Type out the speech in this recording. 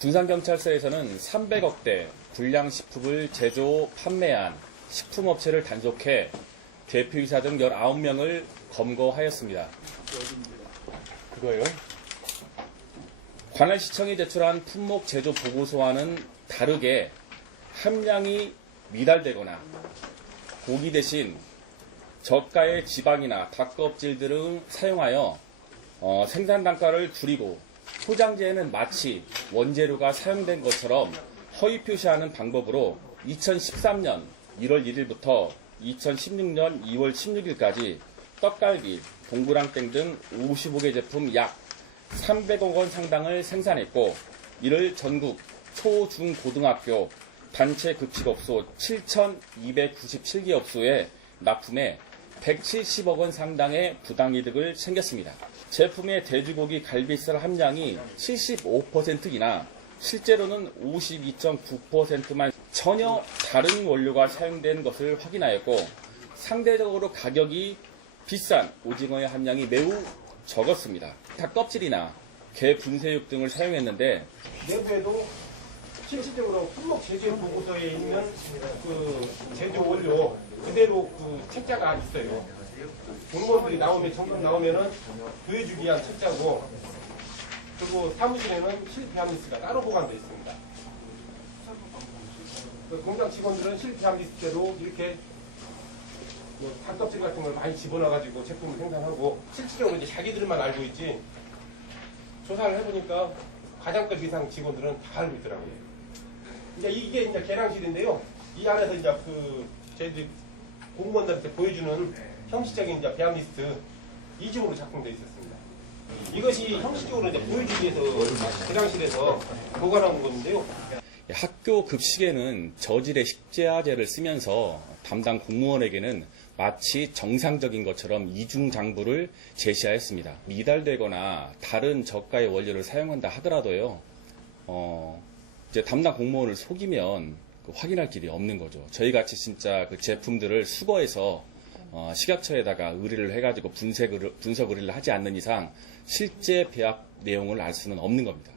군산경찰서에서는 300억대 불량식품을 제조, 판매한 식품업체를 단속해 대표이사 등 19명을 검거하였습니다. 그거요? 관할시청이 제출한 품목 제조 보고서와는 다르게 함량이 미달되거나 고기 대신 저가의 지방이나 닭껍질 등을 사용하여 어, 생산 단가를 줄이고 포장재에는 마치 원재료가 사용된 것처럼 허위 표시하는 방법으로 2013년 1월 1일부터 2016년 2월 16일까지 떡갈비, 동그랑땡 등 55개 제품 약 300억 원 상당을 생산했고 이를 전국 초, 중, 고등학교 단체 급식업소 7,297개 업소에 납품해 170억 원 상당의 부당이득을 챙겼습니다. 제품의 돼지고기 갈비살 함량이 75%이나 실제로는 52.9%만 전혀 다른 원료가 사용된 것을 확인하였고 상대적으로 가격이 비싼 오징어의 함량이 매우 적었습니다. 닭 껍질이나 게 분쇄육 등을 사용했는데 내부에도 실질적으로 품목 제조 보고서에 있는 그 제조 원료 그대로 그 책자가 있어요. 공무원들이 나오면 점검 나오면은 보여주기 위한 책자고 그리고 사무실에는 실패함 리스트가 따로 보관되어 있습니다. 그 공장 직원들은 실패함 리스트대로 이렇게 뭐 닭껍질 같은 걸 많이 집어넣어가지고 제품을 생산하고 실질적으로 이제 자기들만 알고 있지 조사를 해보니까 가장급 이상 직원들은 다 알고 있더라고요. 이제 이게 이제 계량실인데요. 이 안에서 이제 그 저희들 공무원들한테 보여주는 형식적인 이제 배합 리스트 이중으로 작성되어 있었습니다. 이것이 형식적으로 이제 보여주기 위해서 계량실에서 보관한 건데요. 학교 급식에는 저질의 식재화제를 쓰면서 담당 공무원에게는 마치 정상적인 것처럼 이중 장부를 제시하였습니다. 미달되거나 다른 저가의 원료를 사용한다 하더라도요, 어, 이제 담당 공무원을 속이면 그 확인할 길이 없는 거죠. 저희 같이 진짜 그 제품들을 수거해서 어, 식약처에다가 의뢰를 해가지고 분석, 분석 의뢰를 하지 않는 이상 실제 배합 내용을 알 수는 없는 겁니다.